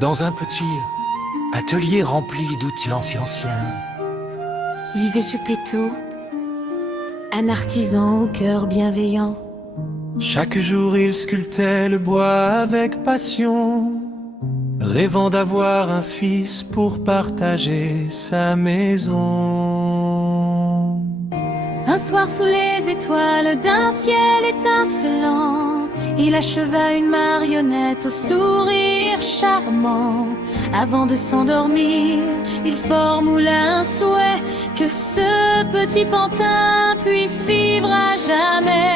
dans un petit atelier rempli d'outils anciens. Vivait Geppetto, un artisan au cœur bienveillant. Chaque jour il sculptait le bois avec passion, rêvant d'avoir un fils pour partager sa maison. Un soir sous les étoiles d'un ciel étincelant, il acheva une marionnette au sourire charmant. Avant de s'endormir, il formula un souhait, que ce petit pantin puisse vivre à jamais.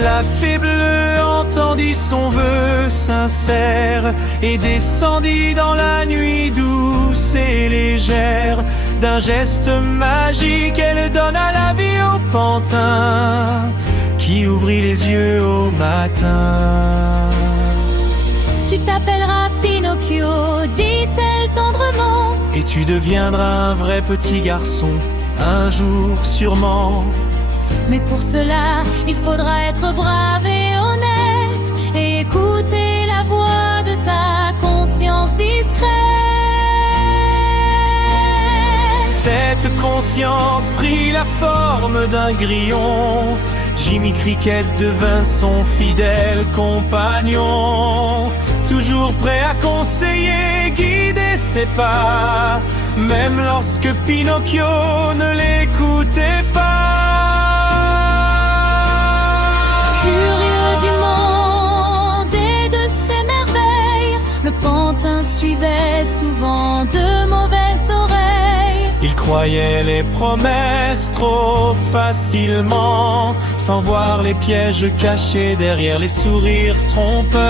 La fée bleue entendit son vœu sincère et descendit dans la nuit douce et légère. D'un geste magique, elle donna la vie au pantin qui ouvrit les yeux au matin. Tu t'appelleras Pinocchio, dit-elle tendrement, et tu deviendras un vrai petit garçon, un jour sûrement. mais pour cela, il faudra être brave et honnête et écouter la voix de ta conscience discrète. Cette conscience prit la forme d'un grillon. Jimmy Cricket devint son fidèle compagnon, toujours prêt à conseiller, guider ses pas, même lorsque Pinocchio ne l'écoutait pas. Curieux du monde et de ses merveilles, le pantin suivait souvent de mauvaises oreilles. Il croyait les promesses trop facilement, sans voir les pièges cachés derrière les sourires trompeurs.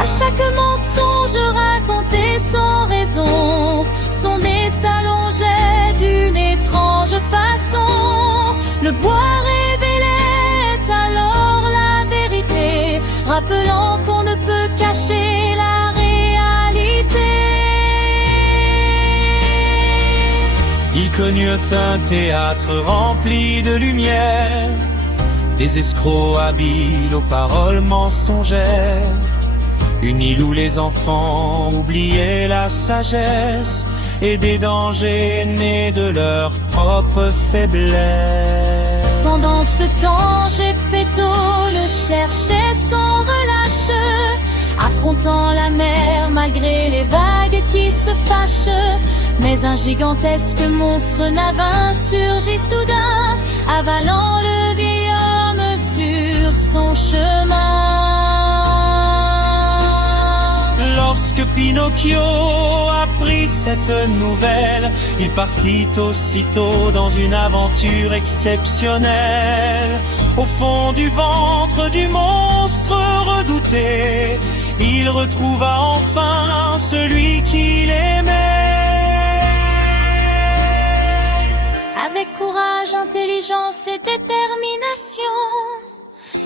À chaque mensonge raconté sans raison, son nez s'allongeait d'une étrange façon. Le bois révélait alors la vérité, rappelant qu'on ne peut cacher la réalité. Il connut un théâtre rempli de lumière, des escrocs habiles aux paroles mensongères, une île où les enfants oubliaient la sagesse et des dangers nés de leur propre faiblesse. Pendant ce temps, Geppetto le cherchait sans relâche, affrontant la mer malgré les vagues qui se fâchent. Mais un gigantesque monstre navin surgit soudain, avalant le vieil homme sur son chemin. Lorsque Pinocchio apprit cette nouvelle, il partit aussitôt dans une aventure exceptionnelle. Au fond du ventre du monstre redouté, il retrouva enfin celui qu'il aimait. Avec courage, intelligence et détermination,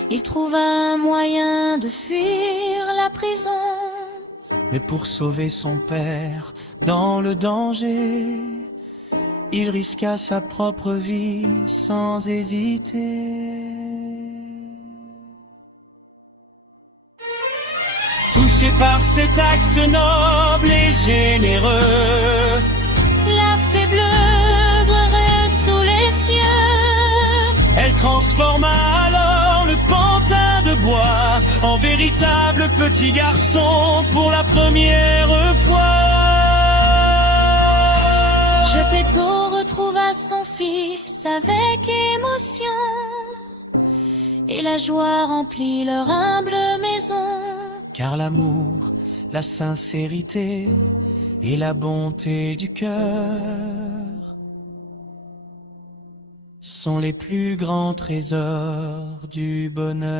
il trouva un moyen de fuir la prison. Mais pour sauver son père dans le danger, il risqua sa propre vie sans hésiter. Touché par cet acte noble et généreux, La fée bleue gloirait sous les cieux. elle transforma alors le pantin de bois en véritable petit garçon pour la première fois. Geppetto retrouva son fils avec émotion, et la joie remplit leur humble maison. Car l'amour, la sincérité et la bonté du cœur sont les plus grands trésors du bonheur.